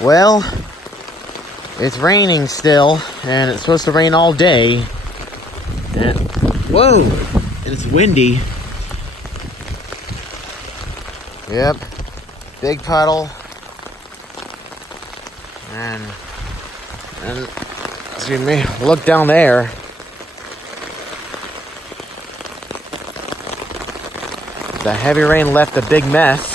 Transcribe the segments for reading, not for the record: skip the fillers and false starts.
Well, it's raining still, and it's supposed to rain all day. And, whoa! And it's windy. Yep. Big puddle. And excuse me, look down there. The heavy rain left a big mess.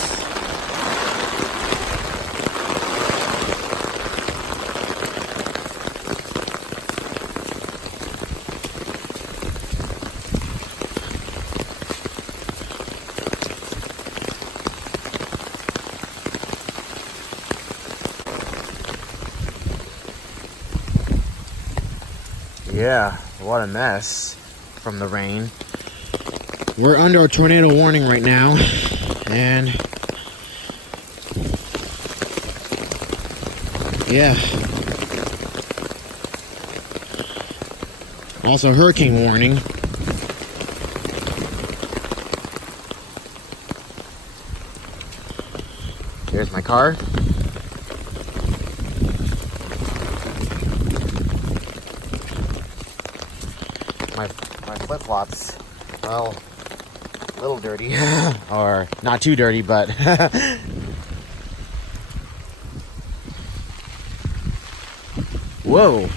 Yeah, what a mess from the rain. We're under a tornado warning right now, and yeah. Also hurricane warning. Here's my car. My flip-flops, well, a little dirty, or not too dirty, but whoa.